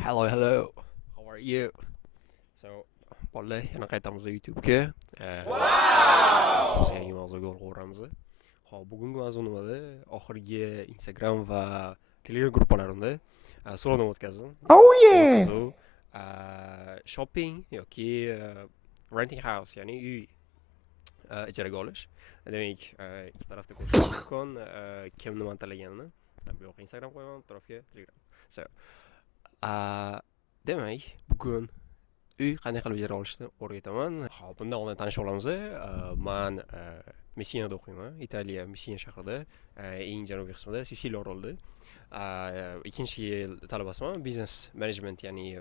Hello, hello. How are you? So, والله yana qaytamiz YouTube'ga. Asosiy yangi mavzuga o'rg'ayramiz. Xo'p, bugungi mavzu nimada? Oxirgi Instagram va Telegram gruppalarimda so'rovnoma o'tkazdim. Oh Eng yeah. qiziq shopping yoki renting house, ya'ni uy ijaraga olish. Demak, ikki tarafda ko'rishingiz mumkin. Kim nimani tanlaganini. Bu yoqqa Instagram qo'yaman, bu tarafga Telegram. So, demak, bugun uy qanday qilib ijara olishni o'rgataman. Hop, bundan oldin tanishib olamiz. Men Messinada o'qiyman, Italiya Messina shahrida, eng janubiy qismida, Sisiliya orolida. Ikkinchi yil talabasiman, business management, ya'ni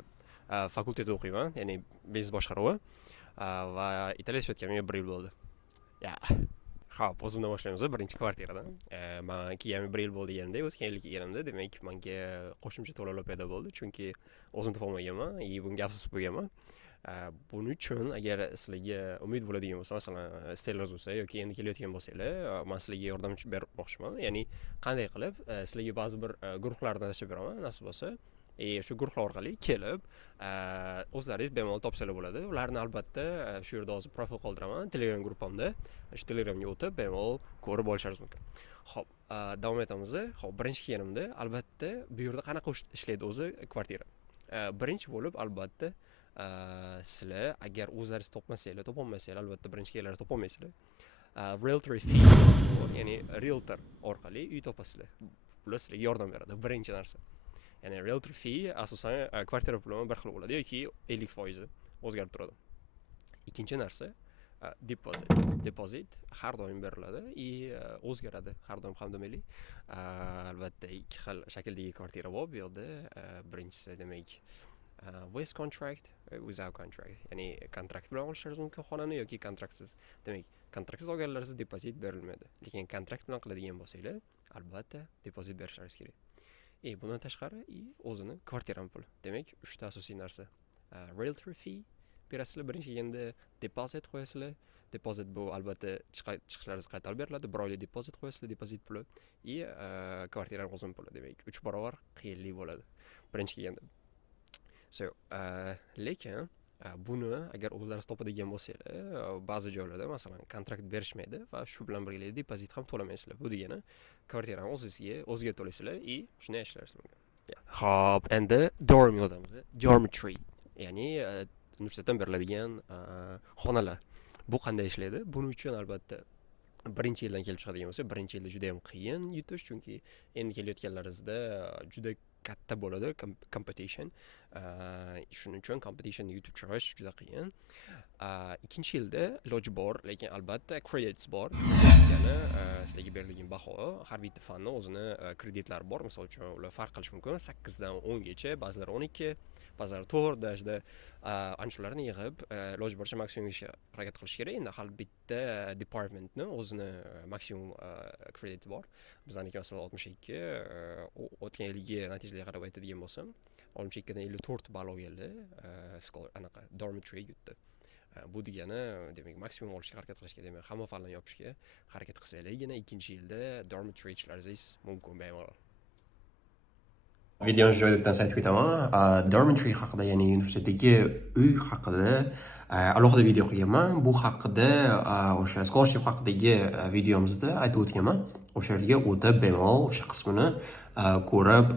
fakultetda o'qiyman, ya'ni biznes boshqaruvi va Italiyada ishlayotganimga 1 yil bo'ldi. Ya. Xo'p, o'zimdan boshlaymiz. Birinchi kvartiradan. Men kelganimga 1 yil bo'ldi deganimda, o'tgan yil kelganimda, demak, menga qo'shimcha to'lovlar paydo bo'ldi, chunki o'zim topolmaganman, bunga afsus bo'lganman. Buning uchun agar sizlarga umid bo'ladigan bo'lsa, masalan, istaylaringiz bo'lsa yoki endi kelayotgan bo'lsanglar, men sizlarga yordamchi bermoqchiman. Ya'ni qanday qilib sizlarga ba'zi bir guruhlardan tashlab beraman, nasib bo'lsa, shu guruhlar orqali kelib o'zlaringiz bemalol topsanglar bo'ladi. Ularni albatta shu yerda hozir profil qoldiraman, Telegram gruppamda. Shu Telegramga o'tib bemalol ko'rib olishingiz mumkin. Xo'p, davom etamiz. Xo'p, birinchi kelganimda albatta bu yerda qanaqa ishlaydi o'zi kvartira. Birinchi bo'lib albatta sizlar agar o'zlaringiz topolmasanglar, albatta birinchi kelganlar topolmaysizlar. Realtor fee, ya'ni realtor orqali uy topasizlar. Bular sizlarga yordam beradi. Birinchi narsa. Ya'ni realtor fee asosan kvartira puli bilan bir xil bo'ladi yoki 50% o'zgarib turadi. Ikkinchi narsa deposit har doim beriladi va o'zgaradi har doim ham demaylik. Albatta ikki xil shakldagi kvartira bor bu yerda. Birinchisi demak with contract, without contract. Ya'ni kontrakt bilan olishingiz mumkin xonani yoki kontraktsiz. Demak, kontraktsiz olganlaringiz depozit berilmaydi. Lekin kontrakt bilan qiladigan bo'lsanglar, albatta depozit berishingiz kerak. Bundan tashqari o'zini kvartirani puli. Demak, 3 ta asosiy narsa. Realtor fee berasizlar, birinchi kelganda deposit qo'yasizlar. Deposit bu albatta chiqishlaringiz qaytarib beriladi. 1 oylik deposit qo'yasizlar, deposit puli kvartiraning o'zini puli. Demak, 3 barobar qiyinlik bo'ladi birinchi kelganda. So, lekin buni agar o'zlaringiz topadigan bo'lsanglar, ba'zi joylarda masalan kontrakt berishmaydi va shu bilan birga depozit ham to'lamaysizlar. Bu degani kvartirani o'zingizga to'laysizlar shunday ishlashingiz mumkin. Xo'p, endi dorm yordamida, dormitory, ya'ni universitetdan beriladigan xonalar. Bu qanday ishlaydi? Buning uchun albatta birinchi yildan kelib chiqadigan bo'lsa, birinchi yilda juda ham qiyin yutish, chunki endi kelayotganlaringizda juda katta bo'ladi competition. Shuning uchun competition yutib chiqish juda qiyin. Ikkinchi yilda iloji bor, lekin albatta credits bor. Ya'ni sizlarga berilgan baho, har bitta fanning o'zini kreditlari bor. Misol uchun ular farq qilishi mumkin. 8 dan 10 gacha, ba'zilari 12, ba'zilari 4 dashda ana shularni yig'ib iloji boricha maksimumga harakat qilish kerak. Endi har bitta departmentni o'zini maksimum krediti bor. Bizniki masalan 62, o'tgan yilgi natijalarga qarab aytadigan bo'lsam, 62 dan 54 ball olganlar anaqa dormitory yutdi. Bu degani demak maksimum olishga harakat qilishga, demak hamma fanlarni yopishga harakat qilsanglargina ikkinchi yilda dormitory ishlaringiz mumkin bemalol. Videoni joyida bitta aytib ketaman. Dormitory haqida, ya'ni universitetdagi uy haqida alohida video qilganman. Bu haqida o'sha scholarship haqidagi videomizda aytib o'tganman. O'sha yerga o'tib bemalol o'sha qismini ko'rib,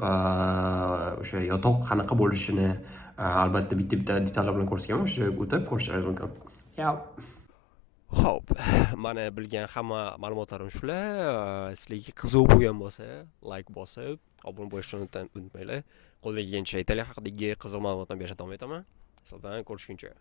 o'sha yotoq qanaqa bo'lishini albatta bitta detallar bilan ko'rsatganman. O'sha yerga o'tib ko'rishingiz mumkin. Xo'p, mana bilgan hamma ma'lumotlarim shular. Sizlarga qiziq bo'lgan bo'lsa, like bosib, obuna bo'lishni unutmanglar. Qo'ldan kelgancha Italiya haqidagi qiziq ma'lumotlarni berishga davom etaman. Sizlar bilan ko'rishguncha.